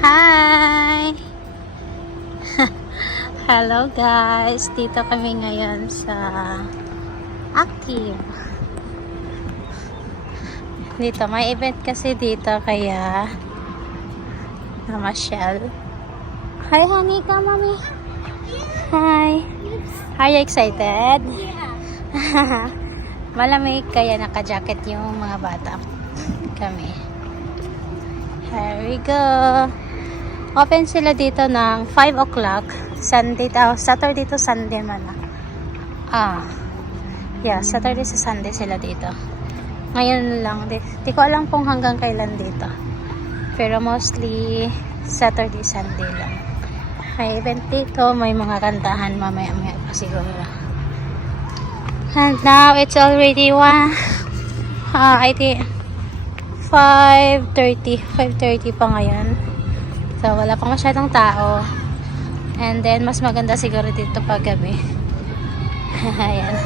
Hi! Hello guys! Dito kami ngayon sa Active. Dito, may event kasi dito kaya namasyal. Hi honey, come mommy! Hi! Are you excited? Yeah! Malamig kaya naka-jacket yung mga bata. Kami. Here we go! Open sila dito ng 5 o'clock. Saturday to Sunday man. Yeah, Saturday to Sunday sila dito. Ngayon lang. Di ko alam kung hanggang kailan dito. Pero mostly Saturday, Sunday lang. May event dito. May mga kantahan mamaya-maya pa siguro. And now it's already I think 5:30 pa ngayon. So wala pang masyadong tao. And then mas maganda siguro dito pag gabi. Ayan.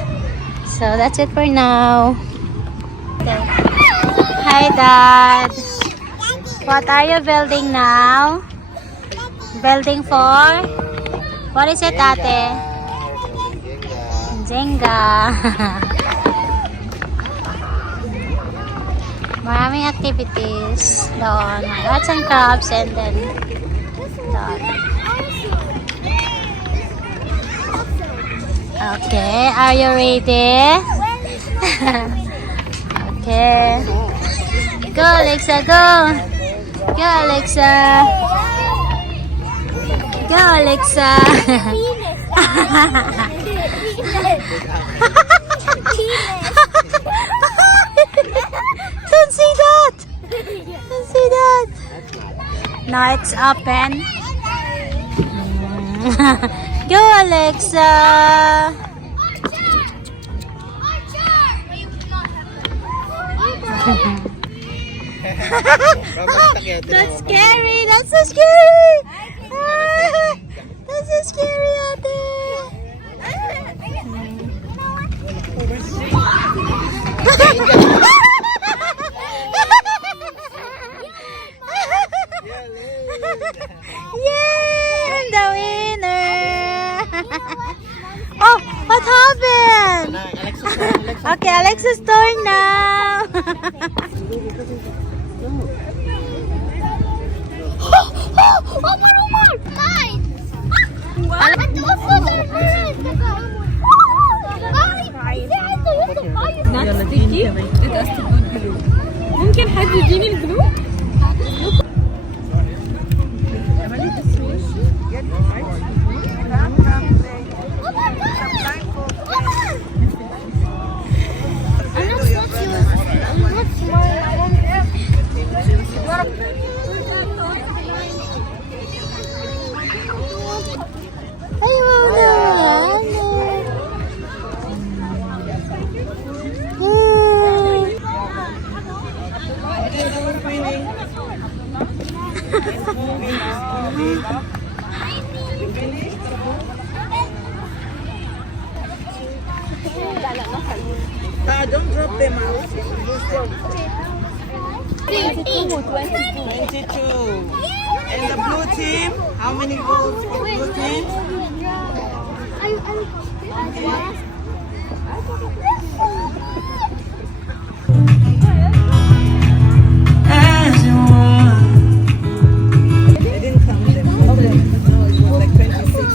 So that's it for now. Okay. Hi Dad. What are you building now? Building for? What is it, Ate? Jenga. Maraming activities doon. Arts and crafts and then doon. Okay, are you ready? Okay. Go Alexa, go! Go Alexa! Go Alexa! Don't see that! Don't see that! Now it's open. Go Alexa! That's scary! That's so scary! That's so scary, Ate! Yay! I'm the winner! Oh, what happened? Okay, Alexa's turn now. Omar! Nice! تيجي ممكن حد يديني البلو؟ Don't drop them out. 22. And the blue team, how many goals for blue team? They didn't count them. It was like 26.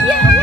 Yeah.